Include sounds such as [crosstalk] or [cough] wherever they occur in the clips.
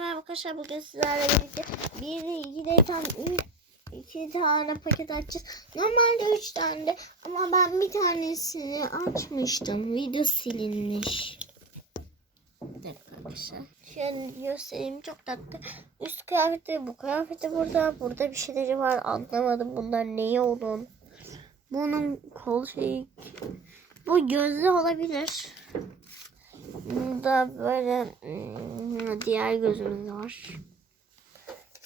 merhaba arkadaşlar. Bugün sizlerle birlikte bir iki tam iki tane paket açacağız. Normalde üç tane de ama ben bir tanesini açmıştım. Video silinmiş. Bir dakika arkadaşlar. Şöyle göstereyim çok tatlı. Üst kıyafeti bu kıyafeti burada. Burada bir şeyleri var anlamadım bunlar neyi onun. Bunun kol şeyi. Bu gözlü olabilir. Burada böyle hmm, diğer gözümüz var.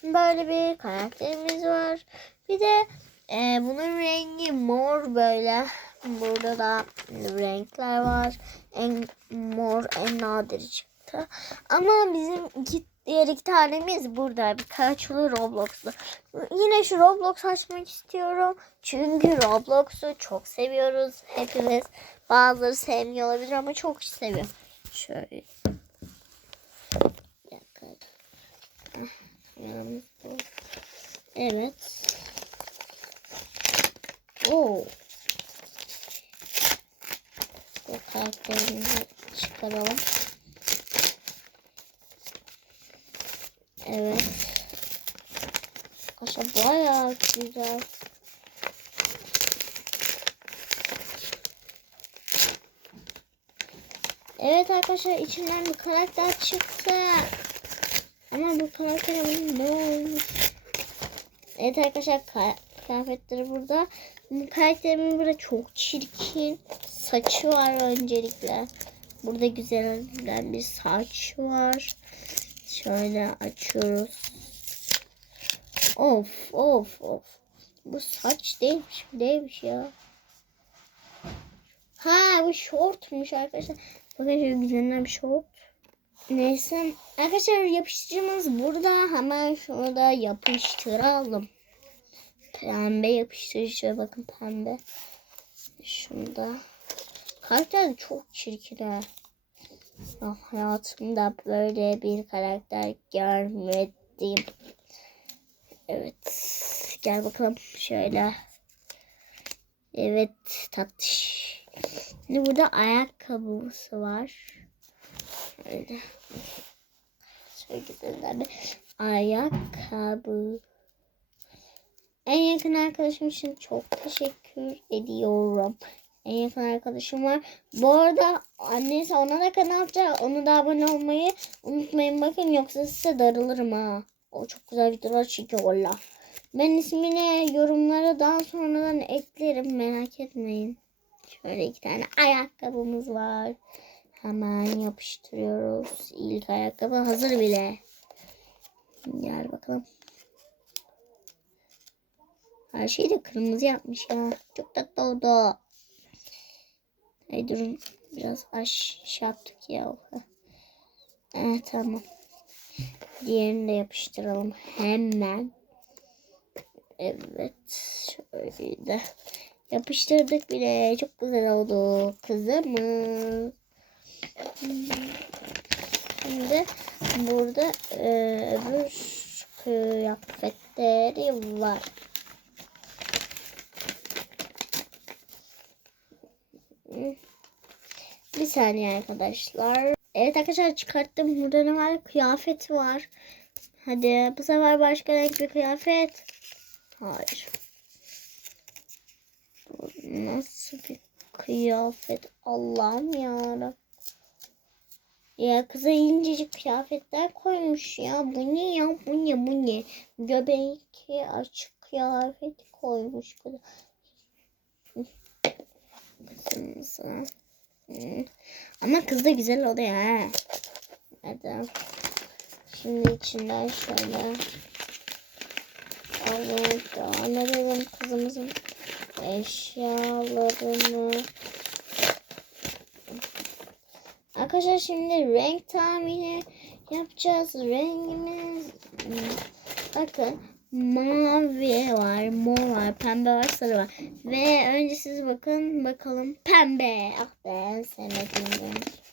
Böyle bir karakterimiz var. Bir de e, bunun rengi mor böyle. Burada da renkler var. En mor en nadir çıktı. Ama bizim iki, diğer iki tanemiz burada. Birkaçlı Roblox'lu. Yine şu Roblox açmak istiyorum. Çünkü Roblox'u çok seviyoruz hepimiz. Bazıları sevmiyor olabilir ama çok seviyorum. Şöyle. Evet. Oo. Bu karakterimizi çıkaralım. Evet. Arkadaşlar bayağı güzel. Evet arkadaşlar içinden bir karakter çıktı. Ama bu karakter ne olmuş? Evet arkadaşlar ka- kıyafetleri burada. Bu karakterimin burada çok çirkin saçı var öncelikle. Burada güzel bir saç var. Şöyle açıyoruz. Of of of. Bu saç değilmiş değilmiş ya. Ha bu şortmuş arkadaşlar. Bakın şöyle güzel bir şort. Neyse. Arkadaşlar yapıştırıcımız burada. Hemen şunu da yapıştıralım. Pembe yapıştırıcı. Bakın pembe. Şunu da. Karakter çok çirkin ha. Ah, hayatımda böyle bir karakter görmedim. Evet. Gel bakalım şöyle. Evet tatlış. Şimdi burada ayakkabısı var. Şöyle. Şöyle güzel bir ayakkabı. En yakın arkadaşım için çok teşekkür ediyorum. En yakın arkadaşım var. Bu arada annesi ona da kanal açacak. Onu da abone olmayı unutmayın bakın yoksa size darılırım ha. O çok güzel videolar çekiyorlar. Ben ismini yorumlara daha sonradan eklerim merak etmeyin. Şöyle iki tane ayakkabımız var. Hemen yapıştırıyoruz. İlk ayakkabı hazır bile. Gel bakalım. Her şeyi de kırmızı yapmış ya. Çok tatlı oldu. Hey durun. Biraz aşağı yaptık ya. Evet tamam. Diğerini de yapıştıralım hemen. Evet. Şöyle de. Yapıştırdık bile. Çok güzel oldu. Kızımız. Şimdi burada e, öbür kıyafetleri var. Bir saniye arkadaşlar. Evet arkadaşlar çıkarttım. Burada ne var? Kıyafet var. Hadi bu sefer başka renk bir kıyafet. Hayır. Nasıl bir kıyafet? Allah'ım ya. Ya kıza incecik kıyafetler koymuş ya. Bu ne ya? Bu ne? Bu ne? Göbekli açık kıyafet koymuş kıza. Kızımıza. Ama kız da güzel oluyor ha. Hadi. Şimdi içinden şöyle alalım, alalım kızımızın eşyalarını. Arkadaşlar şimdi renk tahmini yapacağız. Rengimiz bakın mavi var, mor var, pembe var, sarı var. Ve önce siz bakın bakalım pembe. Ah ben sevmediğim renk.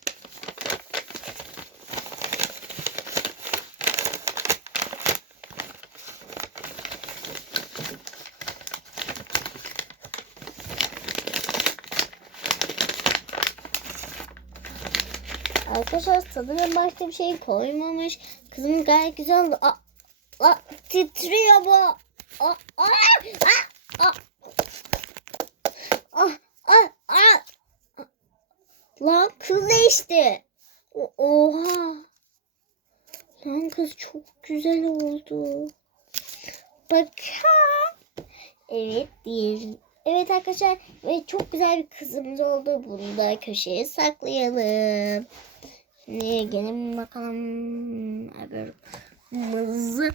Arkadaşlar sanırım başka bir şey koymamış. Kızım gayet güzel. Aa, aa, titriyor bu. Aa, aa, aa, aa. Ah, ah, ah. Lan kız değişti. Oha. Lan kız çok güzel oldu. Bakın. Evet diyelim. Evet arkadaşlar ve çok güzel bir kızımız oldu. Bunu da köşeye saklayalım. Şimdi gelin bakalım. Haberimizi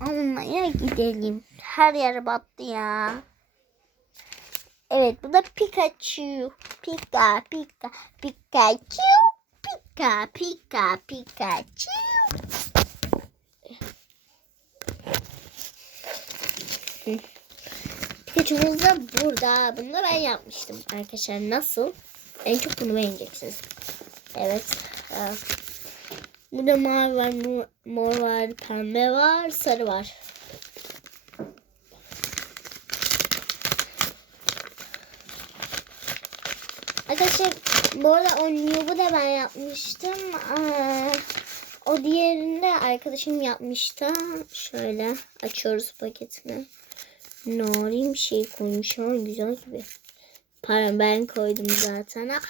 almaya gidelim. Her yer battı ya. Evet bu da Pikachu. Pika Pika Pikachu. Pika Pika Pikachu. Pikachu'muz da burada. Bunu da ben yapmıştım arkadaşlar. Nasıl? En çok bunu beğeneceksiniz. Evet. Ee, Burada mavi var, mor, var, pembe var, sarı var. Arkadaşlar bu arada o Noob'u da ben yapmıştım. Aa, o diğerinde arkadaşım yapmıştı. Şöyle açıyoruz paketini. Narin bir şey koymuş ama güzel gibi. Pardon ben koydum zaten. [laughs]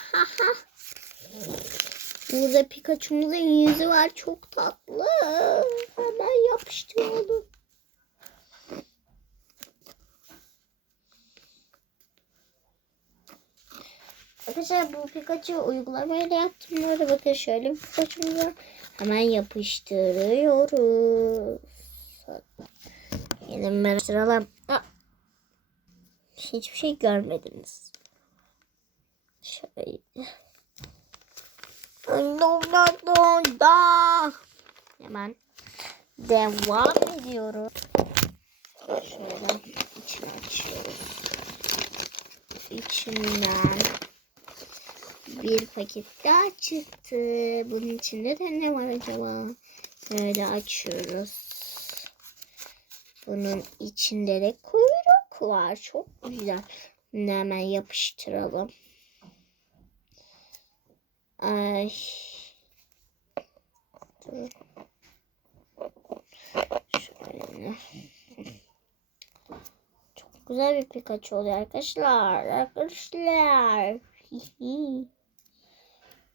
Burada Pikachu'muzun yüzü var. Çok tatlı. Hemen yapıştıralım. Arkadaşlar bu Pikachu uygulamayla yaptım. Burada bakın şöyle bir Pikachu'muz var. Hemen yapıştırıyoruz. Gelin ben sıralım. Aa, Hiçbir şey görmediniz. Şöyle. Hemen devam ediyoruz. Şöyle içini açıyoruz. İçinden bir paket daha çıktı. Bunun içinde de ne var acaba? Böyle açıyoruz. Bunun içinde de kuyruk var. Çok güzel. Bunu hemen yapıştıralım. Şöyle. Çok güzel bir Pikachu oluyor arkadaşlar. Arkadaşlar. [laughs]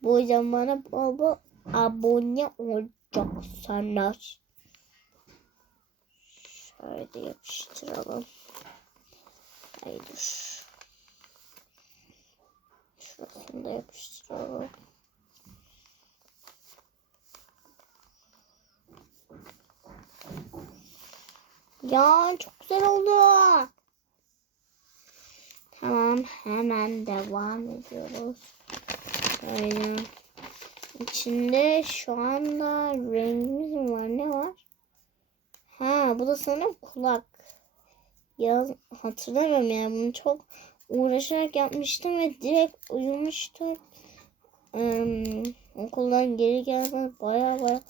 Bu yüzden bana baba abone olacaksanız. Şöyle yapıştıralım. Haydi. Şurasını da yapıştıralım. Ya çok güzel oldu. Tamam hemen devam ediyoruz. Böyle. İçinde şu anda rengimiz mi var? Ne var? Ha bu da sanırım kulak. Ya hatırlamıyorum ya bunu çok uğraşarak yapmıştım ve direkt uyumuştum. Ee, okuldan geri gelmez baya baya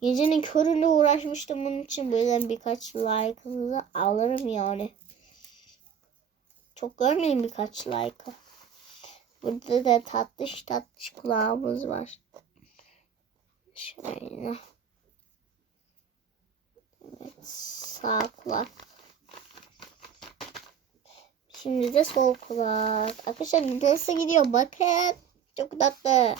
gecenin köründe uğraşmıştım bunun için. Bu yüzden birkaç like'ınızı alırım yani. Çok görmeyin birkaç like'ı. Burada da tatlış tatlış kulağımız var. Şöyle. Evet sağ kulak. Şimdi de sol kulak. Arkadaşlar nasıl gidiyor bakın. Çok tatlı.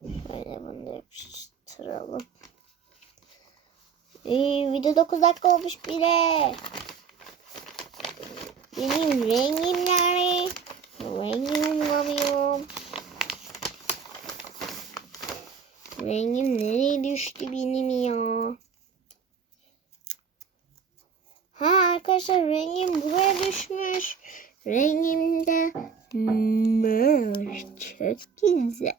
Şöyle bunu da yapıştıralım. Ee, video 9 dakika olmuş bile. Benim rengim nerede? Rengimi bulamıyorum. Rengim nereye düştü benim ya? Ha arkadaşlar rengim buraya düşmüş. Rengim de. Çok güzel.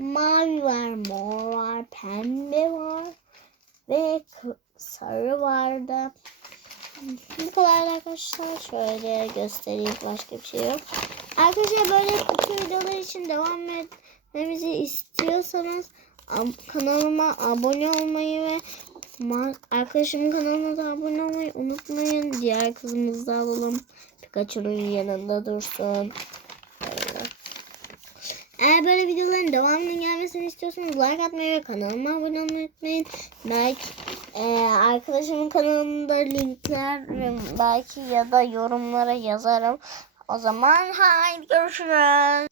Mavi var, mor var, pembe var ve sarı vardı. Bu kadar arkadaşlar. Şöyle göstereyim. Başka bir şey yok. Arkadaşlar böyle kutu videolar için devam etmemizi istiyorsanız kanalıma abone olmayı ve arkadaşımın kanalına da abone olmayı unutmayın. Diğer kızımızı da alalım. Pikachu'nun yanında dursun. Eğer böyle videoların devamının gelmesini istiyorsanız like atmayı ve kanalıma abone olmayı unutmayın. Belki e, arkadaşımın kanalında linkler belki ya da yorumlara yazarım. O zaman haydi görüşürüz.